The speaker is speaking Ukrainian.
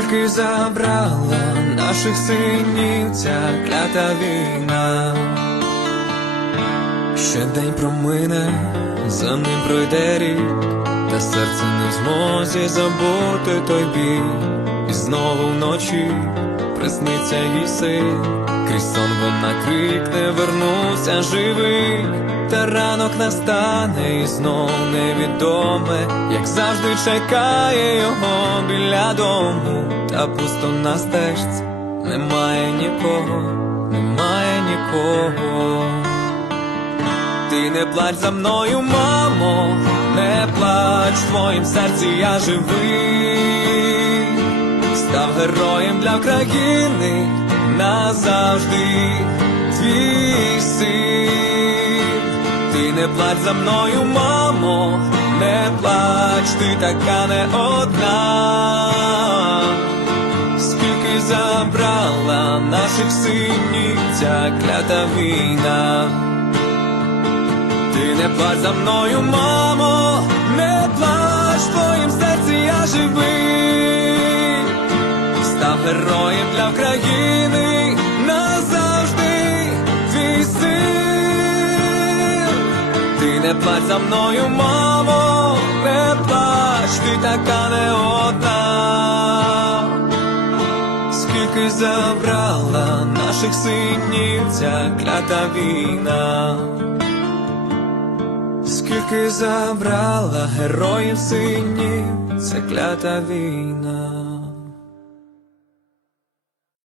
скільки забрала наших синів ця клята війна, ще день промине, за ним пройде рік, та серце не в змозі забути той біль і знову вночі присниться їй син, крізь сон вона крикне, вернуся живий та ранок настане і знов невідоме, як завжди чекає його біля дому, та пусто на стежці немає нікого, немає нікого. Ти не плач за мною, мамо, не плач в твоїм серці, я живий, став героєм для країни назавжди твій син не плач за мною, мамо, не плач, ти така не одна, скільки забрала наших синів ця клята війна, ти не плач за мною, мамо, не плач твоїм серці, я живий, став героєм для України. плач за мною, мамо, не плач, ти така не одна, скільки забрала наших синів ця клята війна, скільки забрала героїв синів, ця клята війна.